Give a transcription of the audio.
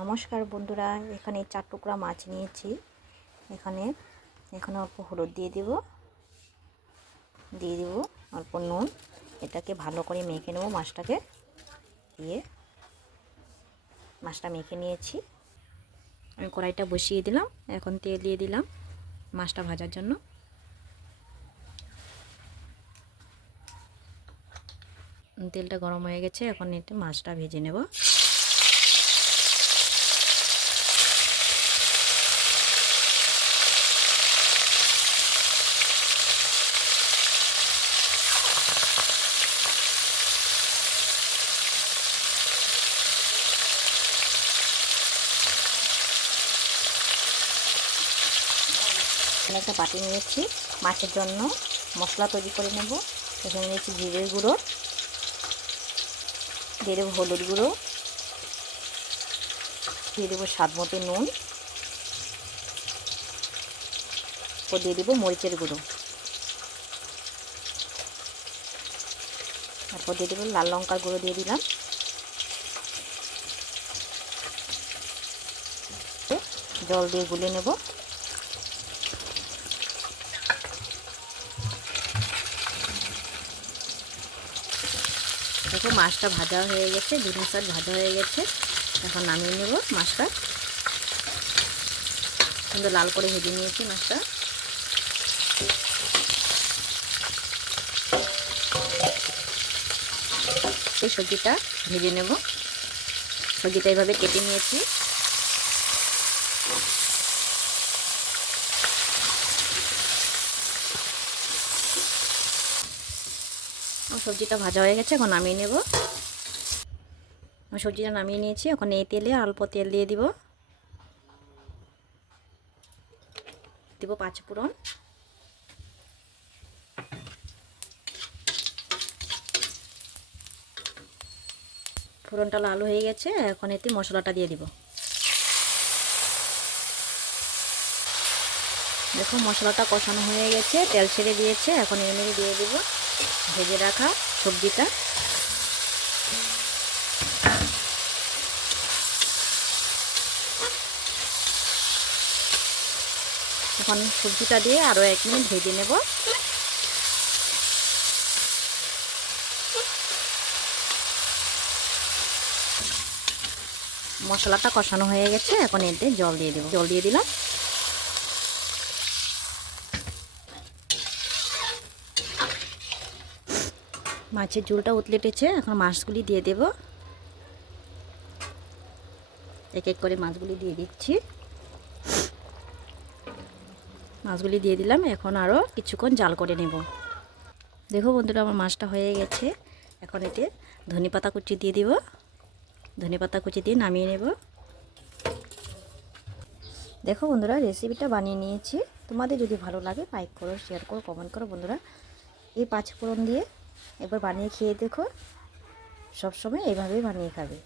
নমস্কার বন্ধুরা, এখানে 4 টুকরা মাছ নিয়েছি। এখানে অল্প হলুদ দিয়ে দিব অল্প নুন। এটাকে ভালো করে মেখে নেব। মাছটাকে দিয়ে মাছটা মেখে নিয়েছি। আমি কড়াইটা বসিয়ে দিলাম। এখন তেল দিয়ে দিলাম মাছটা ভাজার জন্য। তেলটা গরম হয়ে গেছে। এখন একটু মাছটা ভেজে নেব। একটা বাটি নিয়েছি, মাছের জন্য মশলা তৈরি করে নেব। এখানে নিয়েছি জিরের গুঁড়ো, দিয়ে দেবো হলুদ গুঁড়ো, দিয়ে দেবো স্বাদ মতো নুন, ও দিয়ে দেবো মরিচের গুঁড়ো, তারপর দিয়ে দেবো লাল লঙ্কার গুঁড়ো দিয়ে দিলাম। জল দিয়ে গুলে নেব। দেখো মাছটা ভাজা হয়ে গেছে, 2 মিনিট ভাজা হয়ে গেছে। এখন নামিয়ে নেব মাছটা। সুন্দর লাল করে ভেজে নিয়েছি মাছটা। এই সবজিটা ভেজে নেব। সবজিটা এইভাবে কেটে নিয়েছি। সবজিটা ভাজা হয়ে গেছে, এখন নামিয়ে নেব। সবজিটা নামিয়ে নিয়েছি। এখন এই তেলে অল্প তেল দিয়ে দিব 5 ফোড়ন, ফোড়নটা লাল হয়ে গেছে। এখন এতে মশলাটা দিয়ে দিব। দেখো মশলাটা কষানো হয়ে গেছে, তেল ছেড়ে দিয়েছে। এখন এর মধ্যে দিয়ে দেব ভেজে রাখা সবজিটা। এখন সবজিটা দিয়ে আরও 1 মিনিট ভেজে নেব। মশলাটা কষানো হয়ে গেছে। এখন এতে জল দিয়ে দেব। জল দিয়ে দিলাম। মাছের ঝোলটা উতলেটেছে। এখন মাছগুলি দিয়ে দেব। এক এক করে মাছগুলি দিয়ে দিচ্ছি। মাছগুলি দিয়ে দিলাম। এখন আরও কিছুক্ষণ জাল করে নেব। দেখো বন্ধুরা, আমার মাছটা হয়ে গেছে। এখন এতে ধনেপাতা কুচি দিয়ে দিব। ধনেপাতা কুচি দিয়ে নামিয়ে নেব। দেখো বন্ধুরা, রেসিপিটা বানিয়ে নিয়েছি। তোমাদের যদি ভালো লাগে লাইক করো, শেয়ার করো, কমেন্ট করো। বন্ধুরা, এই 5 ফোড়ন দিয়ে একবার বানিয়ে খেয়ে দেখো। সবসময় এইভাবেই বানিয়ে খাবে।